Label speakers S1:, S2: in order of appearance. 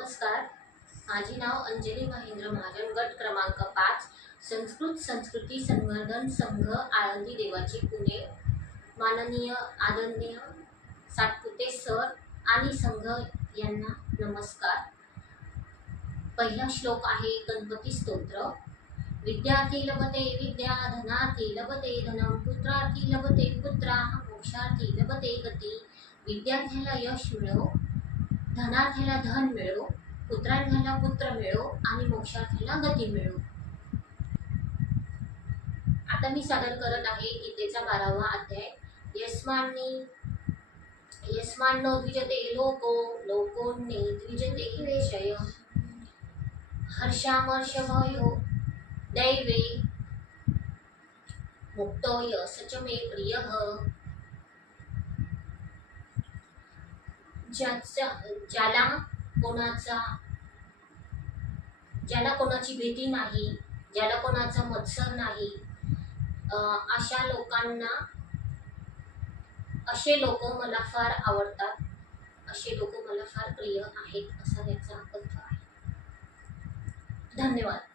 S1: नमस्कार. माझे नाव अंजली महेंद्र महाजन गट क्रमांक पाच संस्कृत संस्कृती संवर्धन संघ आळंदी देवाची पुणे. माननीय आदरणीय सातपुते सर आणि संघ यांना नमस्कार. पहिला श्लोक आहे गणपती स्तोत्र. विद्यार्थी लभते विद्या धनार्थी लभते धनम पुत्रार्थी लभते पुत्रा मोक्षार्थी लभते गती. विद्यार्थ्याला यश मिळो. धनार्थ्याला धन मिळो पुत्रार्थ्याला पुत्र मिळो आणि मोक्षार्थ्याला गती मिळो. आता मी सादर करत आहे गीतेचा बारावा अध्याय. यस्मान्नी यस्मान्नो द्विजते लोको लोकोन्ने द्विजते विषय हर्षामर्षभयो दैवे मुक्तोय यश मे प्रियः। ज्याचा ज्याला कोणाचा ज्याला कोणाची भीती नाही ज्याला कोणाचा मत्सर नाही अशा लोकांना असे लोक मला फार आवडतात. असे लोक मला फार प्रिय आहेत असा याचा अर्थ आहे. धन्यवाद.